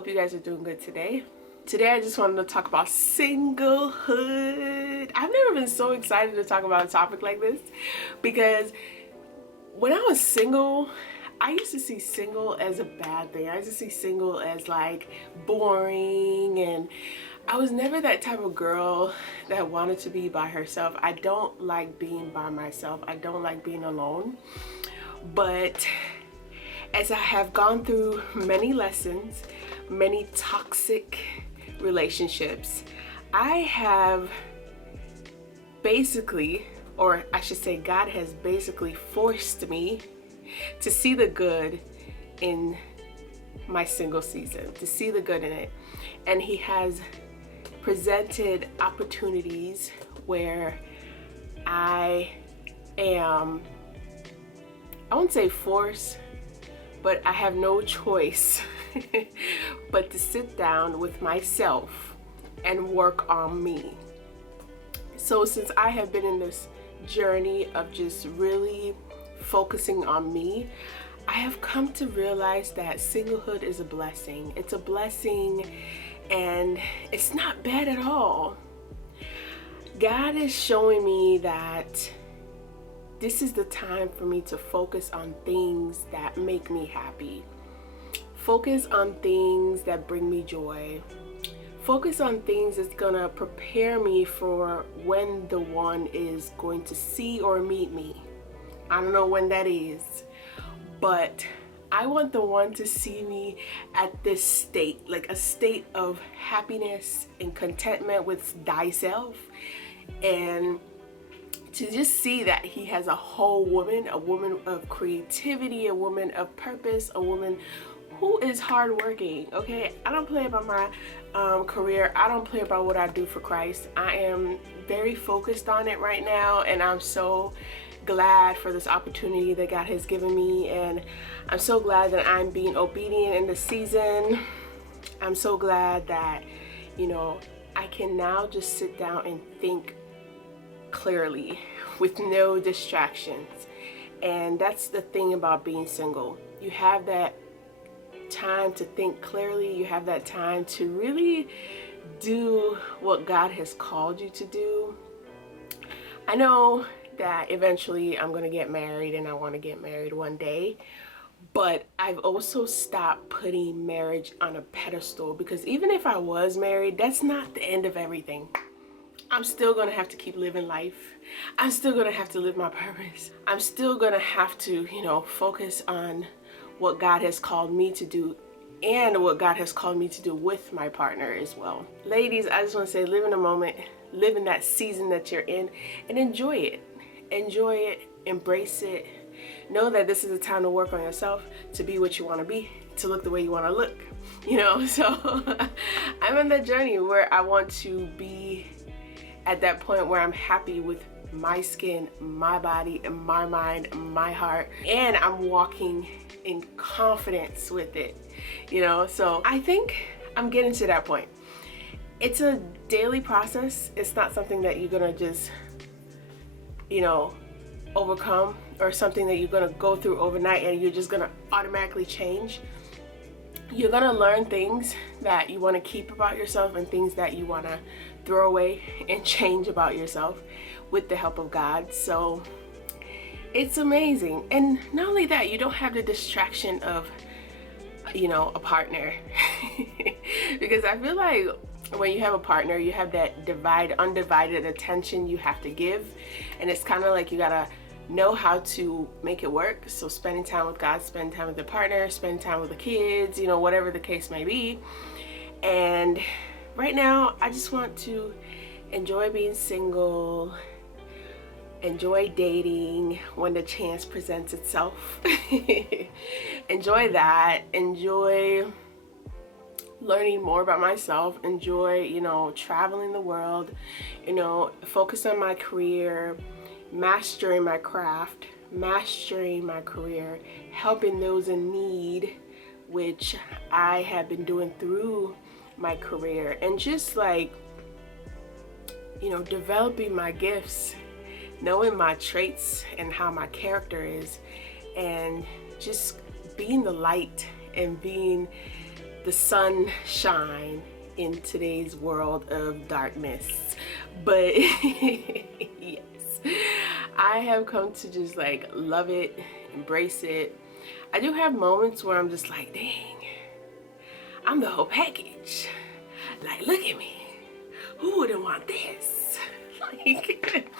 Hope you guys are doing good today. Today I just wanted to talk about singlehood. I've never been so excited to talk about a topic like this because when I was single, I used to see single as a bad thing. I used to see single as like boring, and I was never that type of girl that wanted to be by herself. I don't like being by myself. I don't like being alone. But as I have gone through many lessons, many toxic relationships, I have basically, or I should say God has basically forced me to see the good in my single season, to see the good in it. And he has presented opportunities where I won't say forced, but I have no choice but to sit down with myself and work on me. So since I have been in this journey of just really focusing on me, I have come to realize that singlehood is a blessing. It's a blessing, and it's not bad at all. God is showing me that this is the time for me to focus on things that make me happy. Focus on things that bring me joy. Focus on things that's gonna prepare me for when the one is going to see or meet me. I don't know when that is, but I want the one to see me at this state, like a state of happiness and contentment with thyself, and to just see that he has a whole woman, a woman of creativity, a woman of purpose, a woman who is hardworking. Okay, I don't play about my career. I don't play about what I do for Christ. I am very focused on it right now, and I'm so glad for this opportunity that God has given me, and I'm so glad that I'm being obedient in this season. I'm so glad that, you know, I can now just sit down and think clearly with no distractions. And that's the thing about being single. You have that time to think clearly. You have that time to really do what God has called you to do. I know that eventually I'm going to get married, and I want to get married one day, but I've also stopped putting marriage on a pedestal, because even if I was married, that's not the end of everything. I'm still gonna have to keep living life. I'm still gonna have to live my purpose. I'm still gonna have to, focus on what God has called me to do, and what God has called me to do with my partner as well. Ladies, I just wanna say, live in the moment, live in that season that you're in, and enjoy it. Enjoy it, embrace it. Know that this is a time to work on yourself, to be what you wanna be, to look the way you wanna look. So I'm on that journey where I want to be at that point where I'm happy with my skin, my body, and my mind, my heart, and I'm walking in confidence with it, So I think I'm getting to that point. It's a daily process. It's not something that you're gonna just, overcome, or something that you're gonna go through overnight and you're just gonna automatically change. You're gonna learn things that you wanna keep about yourself and things that you wanna throw away and change about yourself with the help of God. So it's amazing. And not only that, you don't have the distraction of, a partner. Because I feel like when you have a partner, you have that undivided attention you have to give. And it's kind of like you gotta know how to make it work. So spending time with God, spending time with the partner, spending time with the kids, whatever the case may be. And right now, I just want to enjoy being single, enjoy dating when the chance presents itself. Enjoy that, enjoy learning more about myself, enjoy, traveling the world, focus on my career, mastering my craft, mastering my career, helping those in need, which I have been doing through my career, and just like, developing my gifts, knowing my traits and how my character is, and just being the light and being the sun shine in today's world of darkness. But yes, I have come to just like love it, embrace it. I do have moments where I'm just like, dang, I'm the whole package. Like, look at me. Who wouldn't want this? Like,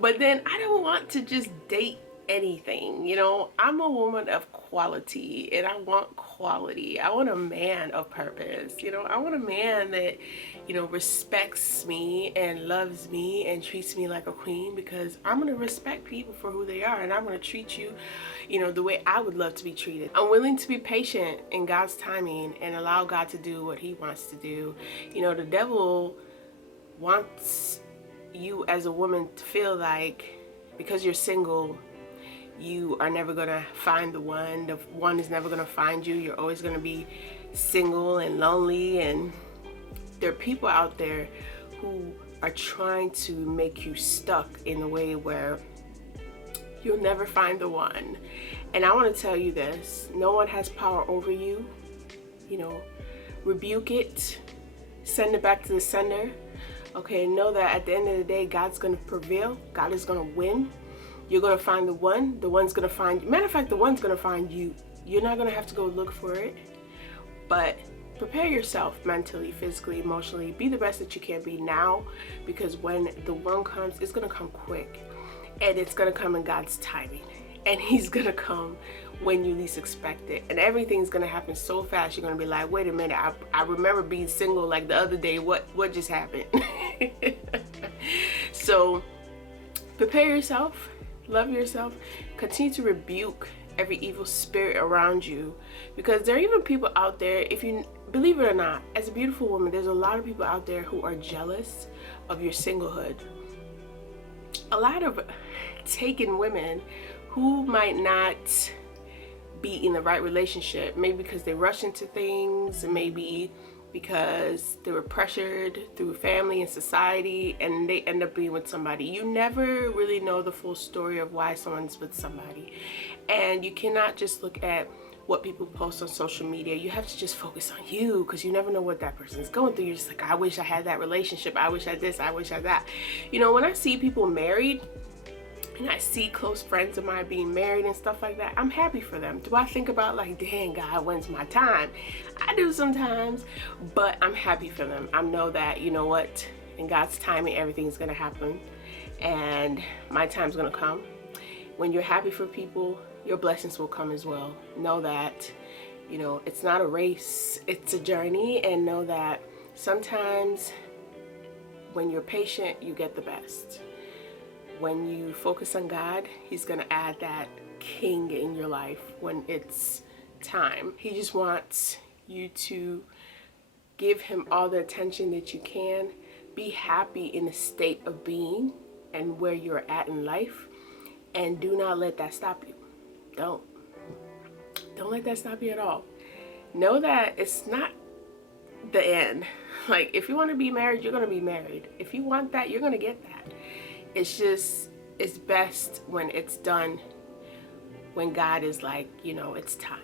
but then I don't want to just date anything, you know. I'm a woman of quality, and I want quality. I want a man of purpose, you know. I want a man that, you know, respects me and loves me and treats me like a queen, because I'm going to respect people for who they are, and I'm going to treat you, you know, the way I would love to be treated. I'm willing to be patient in God's timing and allow God to do what he wants to do. You know, the devil wants you as a woman to feel like because you're single, you are never gonna find the one is never gonna find you. You're always gonna be single and lonely, and there are people out there who are trying to make you stuck in a way where you'll never find the one. And I want to tell you this: no one has power over you. You know, rebuke it, send it back to the sender. Okay, know that at the end of the day, God's gonna prevail. God is gonna win. You're gonna find the one's gonna find you. Matter of fact, the one's gonna find you. You're not gonna have to go look for it. But prepare yourself mentally, physically, emotionally. Be the best that you can be now, because when the one comes, it's gonna come quick, and it's gonna come in God's timing, and he's gonna come when you least expect it, and everything's gonna happen so fast. You're gonna be like, wait a minute, I remember being single like the other day. What just happened? So prepare yourself, love yourself, continue to rebuke every evil spirit around you, because there are even people out there, if you believe it or not, as a beautiful woman, there's a lot of people out there who are jealous of your singlehood. A lot of taken women who might not be in the right relationship, maybe because they rush into things, maybe because they were pressured through family and society, and they end up being with somebody. You never really know the full story of why someone's with somebody, and you cannot just look at what people post on social media. You have to just focus on you, because you never know what that person is going through. You're just like, I wish I had that relationship, I wish I had this, I wish I had that. You know, when I see people married, and I see close friends of mine being married and stuff like that, I'm happy for them. Do I think about like, dang, God, when's my time? I do sometimes, but I'm happy for them. I know that, you know what, in God's timing, everything's gonna happen, and my time's gonna come. When you're happy for people, your blessings will come as well. Know that, you know, it's not a race, it's a journey, and know that sometimes when you're patient, you get the best. When you focus on God, he's gonna add that king in your life when it's time. He just wants you to give him all the attention that you can. Be happy in the state of being and where you're at in life, and do not let that stop you. Don't let that stop you at all. Know that it's not the end. Like, if you want to be married, you're gonna be married. If you want that, you're gonna get that. It's just, it's best when it's done, when God is like, you know, it's time.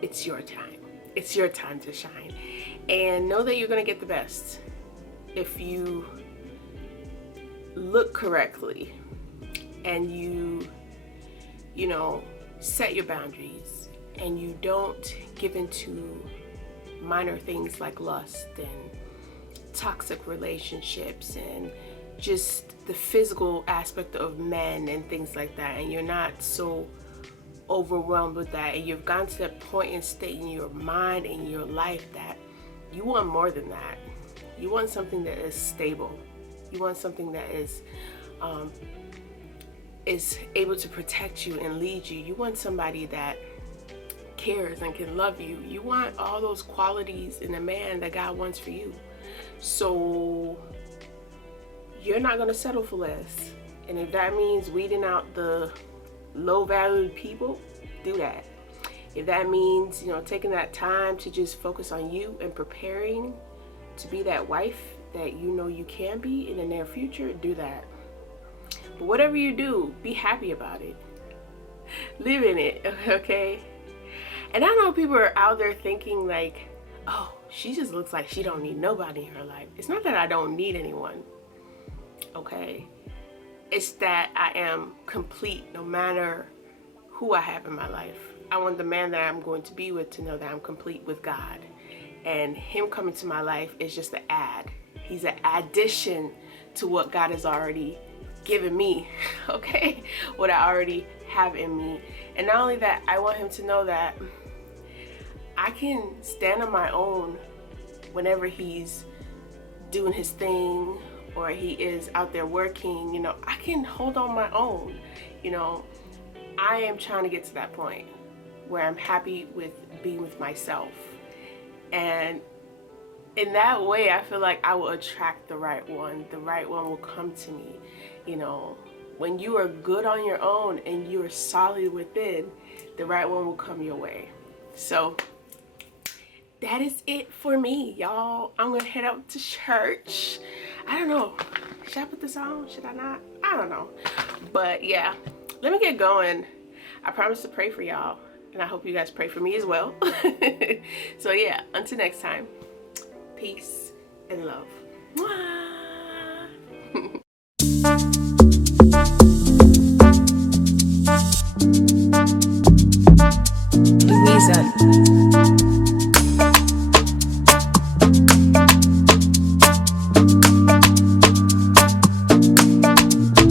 It's your time. It's your time to shine. And know that you're going to get the best if you look correctly, and you know, set your boundaries, and you don't give into minor things like lust and toxic relationships and just the physical aspect of men and things like that, and you're not so overwhelmed with that, and you've gotten to that point and state in your mind and your life that you want more than that. You want something that is stable. You want something that is able to protect you and lead you. You want somebody that cares and can love you. You want all those qualities in a man that God wants for you. So you're not going to settle for less. And if that means weeding out the low valued people, do that. If that means, you know, taking that time to just focus on you and preparing to be that wife that you know you can be in the near future, do that. But whatever you do, be happy about it. Live in it, okay? And I know people are out there thinking like, oh, she just looks like she don't need nobody in her life. It's not that I don't need anyone, okay? It's that I am complete no matter who I have in my life. I want the man that I'm going to be with to know that I'm complete with God. And him coming to my life is just an add. He's an addition to what God has already given me, okay? What I already have in me. And not only that, I want him to know that I can stand on my own whenever he's doing his thing or he is out there working. You know, I can hold on my own. You know, I am trying to get to that point where I'm happy with being with myself. And in that way, I feel like I will attract the right one. The right one will come to me. You know, when you are good on your own and you are solid within, the right one will come your way. So that is it for me, y'all. I'm gonna head out to church. I don't know, should I put this on? Should I not? I don't know. But yeah, let me get going. I promise to pray for y'all, and I hope you guys pray for me as well. So yeah, until next time, peace and love. Mwah.